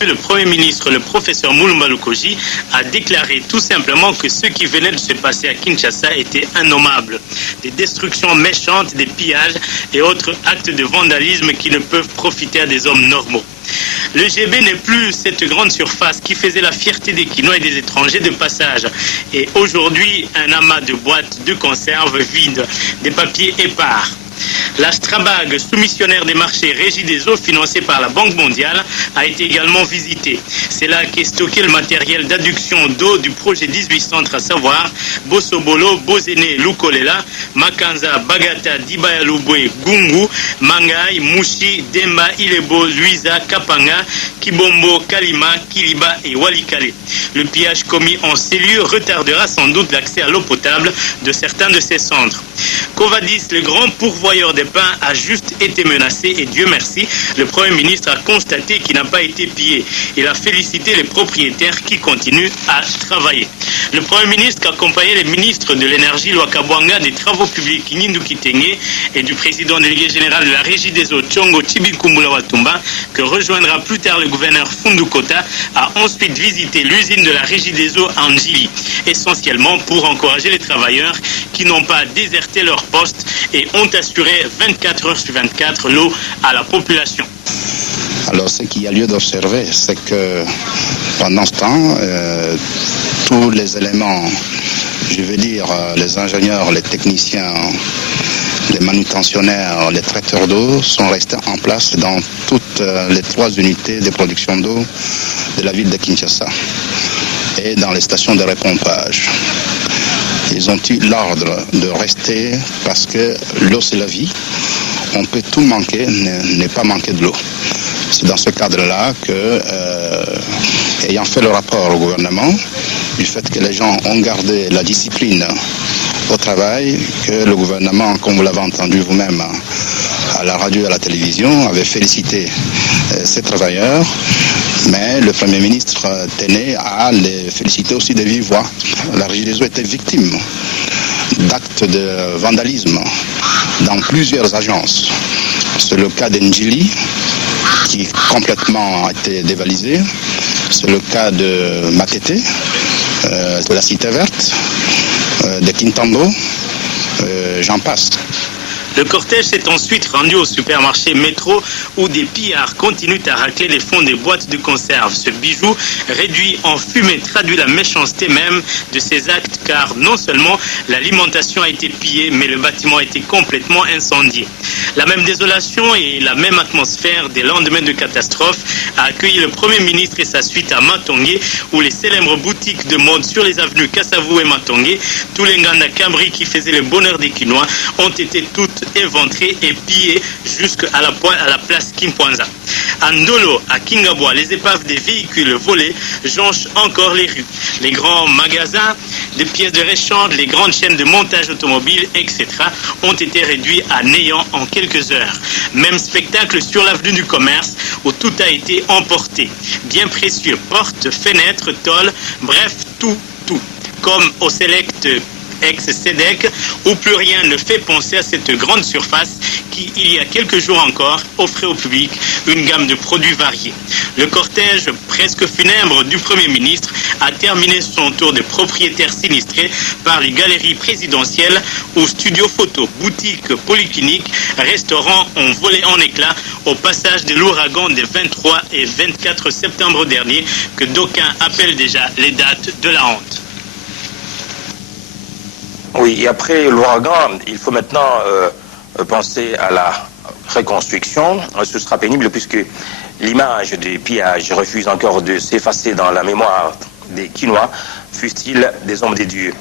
reçu le Premier ministre, le professeur Mulumba Lukoji, a déclaré tout simplement que ce qui venait de se passer à Kinshasa était innommable. Des destructions méchantes, des pillages et autres actes de vandalisme qui ne peuvent profiter à des hommes normaux. Le GB n'est plus cette grande surface qui faisait la fierté des Kinois et des étrangers de passage. Et aujourd'hui, un amas de boîtes de conserve vides, des papiers épars. La Strabag, soumissionnaire des marchés régie des eaux financée par la Banque mondiale, a été également visitée. C'est là qu'est stocké le matériel d'adduction d'eau du projet 18 centres, à savoir Bosobolo, Bozene, Lukolela, Makanza, Bagata, Dibaya Lubwe, Gungu, Mangai, Mushi, Demba, Ilebo, Luisa, Kapanga, Kibombo, Kalima, Kiliba et Walikale. Le pillage commis en cellule retardera sans doute l'accès à l'eau potable de certains de ces centres. Covadis, le grand pourvoyeur des pains, a juste été menacé et Dieu merci, le Premier ministre a constaté qu'il n'a pas été pillé. Il a félicité les propriétaires qui continuent à travailler. Le Premier ministre a accompagné les ministres de l'énergie, Lwakabwanga, des travaux publics, Nindu Kitenge, et du président délégué général de la régie des eaux, Tchongo Tshibikumbula Watumba, que rejoindra plus tard le gouverneur Fundu Kota, a ensuite visité l'usine de la régie des eaux à Njili, essentiellement pour encourager les travailleurs qui n'ont pas déserté leur poste et ont assuré 24 heures sur 24 l'eau à la population. Alors ce qu'il y a lieu d'observer, c'est que pendant ce temps, tous les éléments, je veux dire les ingénieurs, les techniciens, les manutentionnaires, les traiteurs d'eau sont restés en place dans toutes les 3 unités de production d'eau de la ville de Kinshasa et dans les stations de repompage. Ils ont eu l'ordre de rester parce que l'eau c'est la vie. On peut tout manquer, ne pas manquer de l'eau. C'est dans ce cadre-là que, ayant fait le rapport au gouvernement, du fait que les gens ont gardé la discipline au travail, que le gouvernement, comme vous l'avez entendu vous-même à la radio et à la télévision, avait félicité ces travailleurs, mais le Premier ministre tenait à les féliciter aussi de vive voix. La Régie des eaux était victime d'actes de vandalisme dans plusieurs agences. C'est le cas d'Njili, qui complètement a été dévalisé. C'est le cas de Matete, de la Cité Verte, de Kintambo, j'en passe. Le cortège s'est ensuite rendu au supermarché Métro où des pillards continuent à racler les fonds des boîtes de conserve. Ce bijou réduit en fumée traduit la méchanceté même de ces actes car non seulement l'alimentation a été pillée mais le bâtiment a été complètement incendié. La même désolation et la même atmosphère des lendemains de catastrophe a accueilli le Premier ministre et sa suite à Matongé où les célèbres boutiques de mode sur les avenues Kassavou et Matongé, tous les Nganda Cambri qui faisaient le bonheur des Kinois ont été toutes éventrés et pillés jusqu'à la place Kimpwanza. À Ndolo, à Kingabwa, les épaves des véhicules volés jonchent encore les rues. Les grands magasins de pièces de rechange, les grandes chaînes de montage automobile, etc. ont été réduits à néant en quelques heures. Même spectacle sur l'avenue du commerce où tout a été emporté. Bien précieux, portes, fenêtres, tôles, bref, tout. Comme au Select ex-SEDEC, où plus rien ne fait penser à cette grande surface qui, il y a quelques jours encore, offrait au public une gamme de produits variés. Le cortège presque funèbre du Premier ministre a terminé son tour de propriétaires sinistrés par les galeries présidentielles où studios photos, boutiques, polycliniques, restaurants ont volé en éclats au passage de l'ouragan des 23 et 24 septembre dernier que d'aucuns appellent déjà les dates de la honte. Oui, et après l'ouragan, il faut maintenant penser à la reconstruction. Ce sera pénible puisque l'image des pillages refuse encore de s'effacer dans la mémoire des Kinois, fussent-ils des hommes des dieux.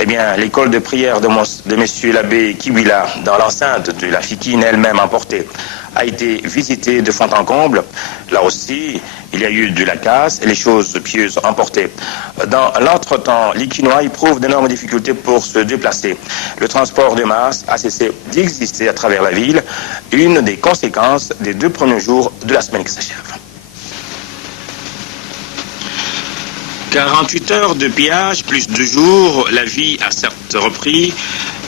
Eh bien, l'école de prière de monsieur l'abbé Kiwila, dans l'enceinte de la Fikine elle-même emportée, a été visitée de fond en comble. Là aussi, il y a eu de la casse et les choses pieuses emportées. Dans l'entretemps, les Kinois éprouvent d'énormes difficultés pour se déplacer. Le transport de masse a cessé d'exister à travers la ville, une des conséquences des 2 premiers jours de la semaine qui s'achève. 48 heures de pillage, plus 2 jours, la vie a certes repris,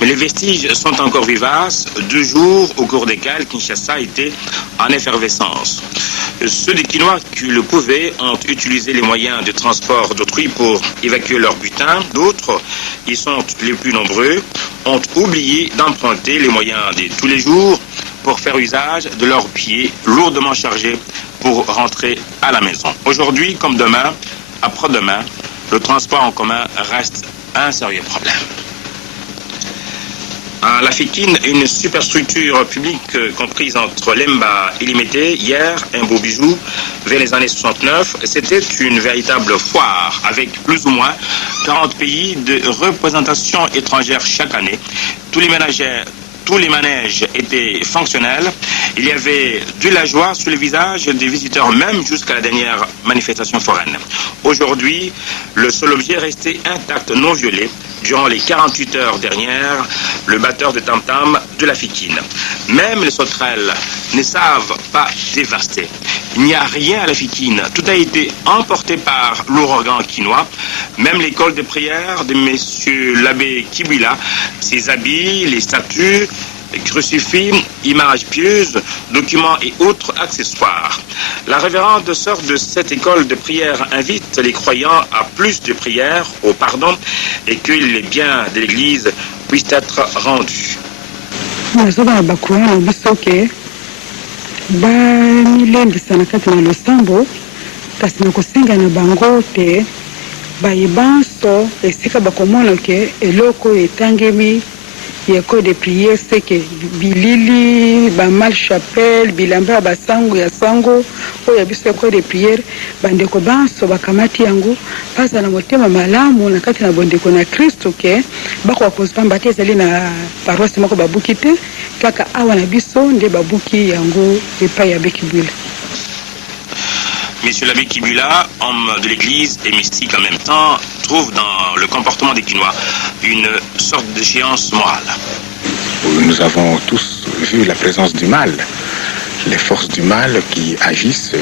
mais les vestiges sont encore vivaces, 2 jours au cours desquels Kinshasa était en effervescence. Ceux des Quinois qui le pouvaient ont utilisé les moyens de transport d'autrui pour évacuer leur butin. D'autres, ils sont les plus nombreux, ont oublié d'emprunter les moyens de tous les jours pour faire usage de leurs pieds lourdement chargés pour rentrer à la maison. Aujourd'hui, comme demain, après-demain, le transport en commun reste un sérieux problème. À La Fékine, une superstructure publique comprise entre Lemba et Limité, hier, un beau bijou, vers les années 69, c'était une véritable foire avec plus ou moins 40 pays de représentation étrangère chaque année. Tous les manèges étaient fonctionnels. Il y avait de la joie sur les visages des visiteurs, même jusqu'à la dernière manifestation foraine. Aujourd'hui, le seul objet resté intact, non violé. Durant les 48 heures dernières, le batteur de tam-tam de La Fékine. Même les sauterelles ne savent pas dévaster. Il n'y a rien à La Fékine. Tout a été emporté par l'ouragan quinois. Même l'école de prière de monsieur l'abbé Kibula, ses habits, les statues, crucifix, images pieuses, documents et autres accessoires. La révérende sœur de cette école de prière invite les croyants à plus de prières, au pardon, et que les biens de l'Église puissent être rendus. Yako de prière c'est que bilili ba mal chapelle bilamba ba sango ya sango o ya biso yako de prière bandeko banso bakamati yango pasa na motema malamu na kati na bondeko na Kristo ke bako kozamba te ezali na paroisse moko babuki te kaka awa na biso nde babuki yango epai ya Bekibula. Monsieur l'abbé Kibula, homme de l'Église et mystique en même temps, trouve dans le comportement des Quinois une sorte d'échéance morale. Nous avons tous vu la présence du mal, les forces du mal qui agissent,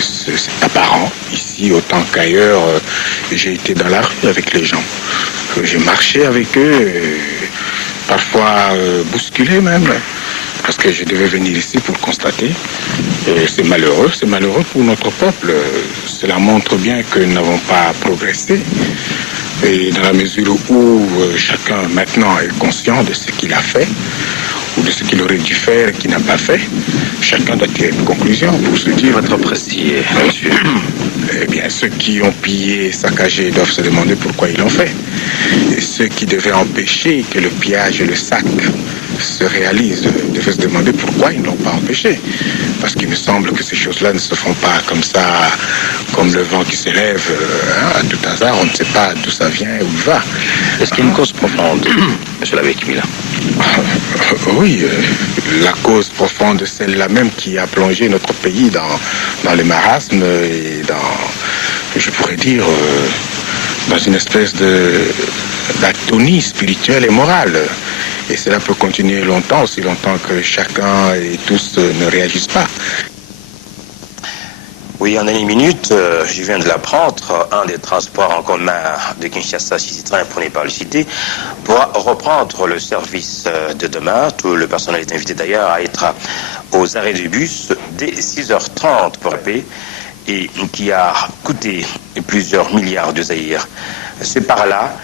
c'est apparent. Ici, autant qu'ailleurs, j'ai été dans la rue avec les gens. J'ai marché avec eux, parfois bousculé même, parce que je devais venir ici pour constater. C'est malheureux pour notre peuple. Cela montre bien que nous n'avons pas progressé. Et dans la mesure où chacun maintenant est conscient de ce qu'il a fait, ou de ce qu'il aurait dû faire et qu'il n'a pas fait, chacun doit tirer une conclusion pour se dire... Votre apprécié, monsieur. Eh bien, ceux qui ont pillé et saccagé doivent se demander pourquoi ils l'ont fait. Et ceux qui devaient empêcher que le pillage et le sac se réalisent devaient se demander pourquoi ils ne l'ont pas empêché. Parce qu'il me semble que ces choses-là ne se font pas comme ça, comme le vent qui s'élève à tout hasard. On ne sait pas d'où ça vient et où il va. Est-ce qu'il y a une cause profonde, monsieur l'abbé Kibula? Oui, la cause profonde, c'est celle-là même qui a plongé notre pays dans les marasmes et je pourrais dire, dans une espèce d'atonie spirituelle et morale. Et cela peut continuer longtemps, aussi longtemps que chacun et tous ne réagissent pas. Oui, en une minute, je viens de l'apprendre, un des transports en commun de Kinshasa, City-Train, pour ne pas le citer, pourra reprendre le service de demain. Tout le personnel est invité d'ailleurs à être aux arrêts du bus dès 6h30 pour payer, et qui a coûté plusieurs milliards de zaïrs. C'est par là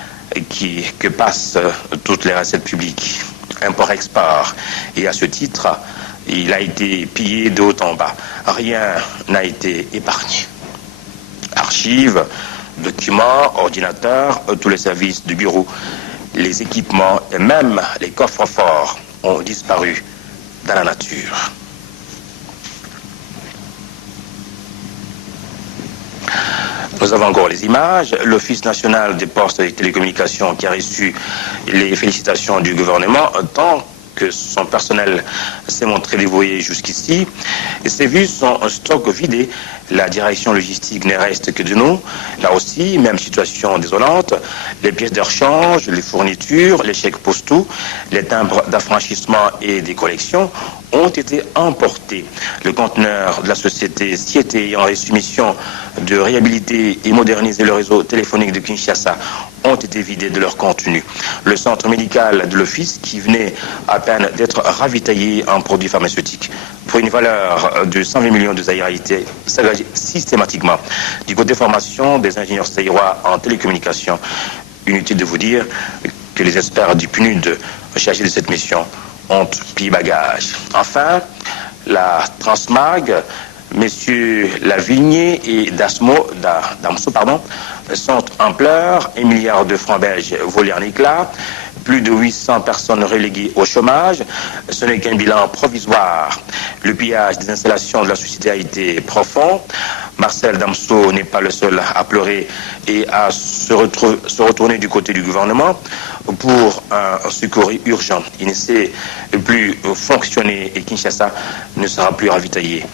que passent toutes les recettes publiques, import-export. Et à ce titre, il a été pillé de haut en bas. Rien n'a été épargné. Archives, documents, ordinateurs, tous les services du bureau, les équipements et même les coffres forts ont disparu dans la nature. Nous avons encore les images. L'Office national des postes et des télécommunications qui a reçu les félicitations du gouvernement tant que son personnel s'est montré dévoué jusqu'ici. Et s'est vu son stock vidé. La direction logistique ne reste que de nous. Là aussi, même situation désolante. Les pièces de rechange, les fournitures, les chèques postaux, les timbres d'affranchissement et des collections ont été emportés. Le conteneur de la société Siete ayant reçu mission de réhabiliter et moderniser le réseau téléphonique de Kinshasa ont été vidés de leur contenu. Le centre médical de l'Office, qui venait à peine d'être ravitaillé en produits pharmaceutiques, pour une valeur de 120 millions de zaïrois, a été saccagé systématiquement. Du côté formation des ingénieurs zaïrois en télécommunications, inutile de vous dire que les experts du PNUD chargés de cette mission ont plié bagage. Enfin, la Transmag, messieurs Lavigné et Damso sont en pleurs, 1 milliard de francs belges volés en éclats, plus de 800 personnes reléguées au chômage. Ce n'est qu'un bilan provisoire. Le pillage des installations de la société a été profond. Marcel Damso n'est pas le seul à pleurer et à se retourner du côté du gouvernement pour un secours urgent. Il ne sait plus fonctionner et Kinshasa ne sera plus ravitaillé.